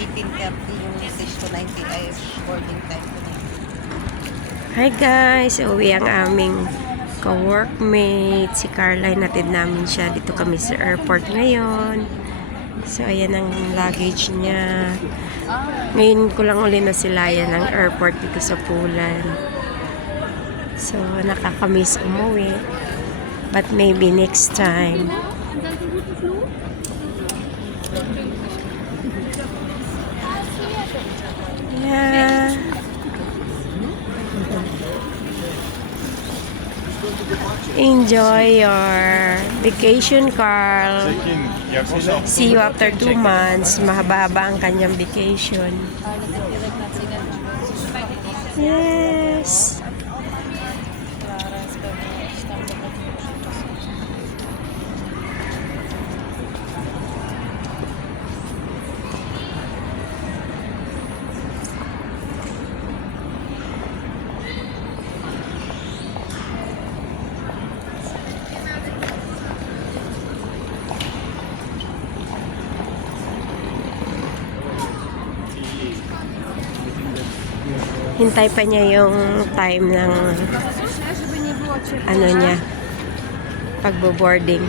18:30 yung message ko, 19 ay boarding time ko na. Hi guys! Uwi ang aming ka-workmate. Si Caroline, natid namin siya. Dito kami sa airport ngayon. So, ayan ang luggage niya. Ngayon ko lang uli na sila yan ang airport dito sa Pulan. So, nakakamiss umuwi. But maybe next time. Yeah. Enjoy your vacation, Carl. See you after 2 months. Mahaba-haba ang kanyang vacation. Yes. Hintay pa niya yung time ng ano niya, pagbo-boarding.